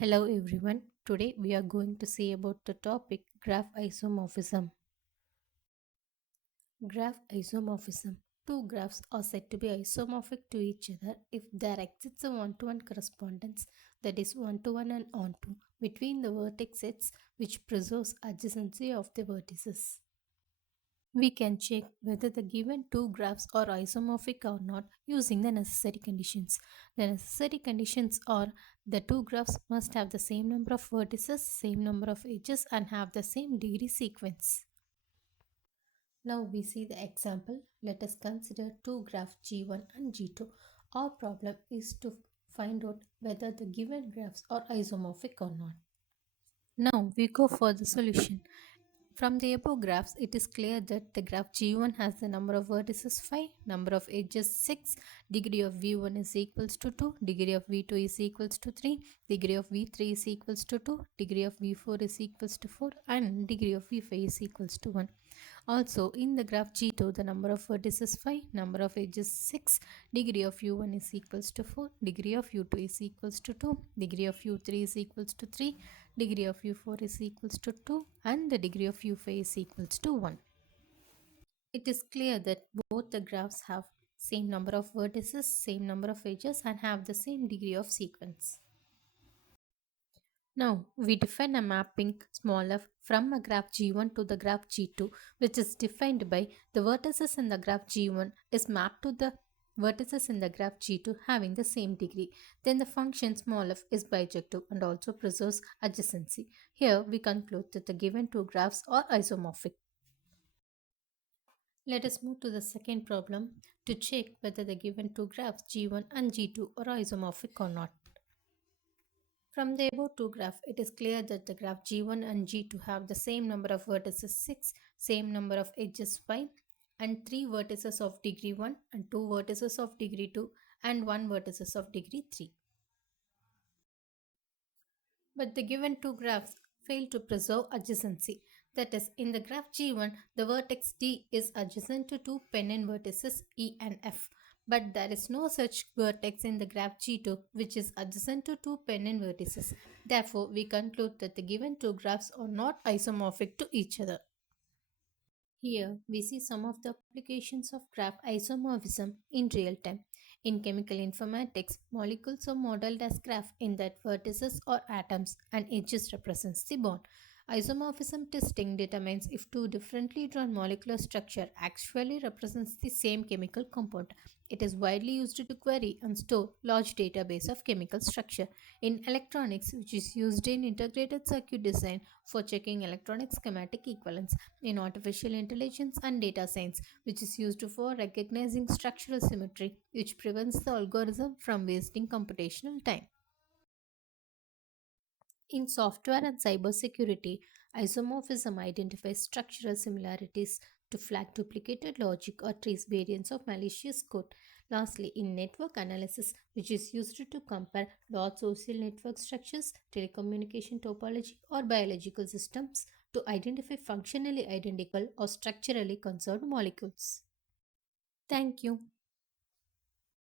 Hello everyone. Today we are going to see about the topic graph isomorphism. Graph isomorphism. Two graphs are said to be isomorphic to each other if there exists a one-to-one correspondence, that is one-to-one and onto, between the vertex sets which preserves adjacency of the vertices. We can check whether the given two graphs are isomorphic or not using the necessary conditions. The necessary conditions are the two graphs must have the same number of vertices, same number of edges, and have the same degree sequence. Now we see the example. Let us consider two graphs G1 and G2. Our problem is to find out whether the given graphs are isomorphic or not. Now we go for the solution. From the above graphs, it is clear that the graph G1 has the number of vertices 5, number of edges 6, degree of V1 is equals to 2, degree of V2 is equals to 3, degree of V3 is equals to 2, degree of V4 is equals to 4, and degree of V5 is equals to 1. Also, in the graph G2, the number of vertices 5, number of edges 6, degree of U1 is equals to 4, degree of U2 is equals to 2, degree of U3 is equals to 3, degree of U4 is equals to 2, and the degree of U5 is equals to 1. It is clear that both the graphs have same number of vertices, same number of edges, and have the same degree of sequence. Now, we define a mapping small f from a graph G1 to the graph G2, which is defined by the vertices in the graph G1 is mapped to the vertices in the graph G2 having the same degree. Then the function small f is bijective and also preserves adjacency. Here, we conclude that the given two graphs are isomorphic. Let us move to the second problem to check whether the given two graphs G1 and G2 are isomorphic or not. From the above two graphs, it is clear that the graph G1 and G2 have the same number of vertices 6, same number of edges 5, and 3 vertices of degree 1 and 2 vertices of degree 2 and 1 vertices of degree 3. But the given two graphs fail to preserve adjacency. That is, in the graph G1, the vertex D is adjacent to two pennant vertices E and F. But there is no such vertex in the graph G2 which is adjacent to two pennant vertices. Therefore, we conclude that the given two graphs are not isomorphic to each other. Here, we see some of the applications of graph isomorphism in real time. In chemical informatics, molecules are modeled as graph in that vertices or atoms and edges represents the bond. Isomorphism testing determines if two differently drawn molecular structure actually represents the same chemical compound. It is widely used to query and store large database of chemical structure. In electronics, which is used in integrated circuit design for checking electronic schematic equivalence. In artificial intelligence and data science, which is used for recognizing structural symmetry, which prevents the algorithm from wasting computational time. In software and cybersecurity, isomorphism identifies structural similarities to flag duplicated logic or trace variants of malicious code. Lastly, in network analysis, which is used to compare large social network structures, telecommunication topology, or biological systems to identify functionally identical or structurally conserved molecules. Thank you.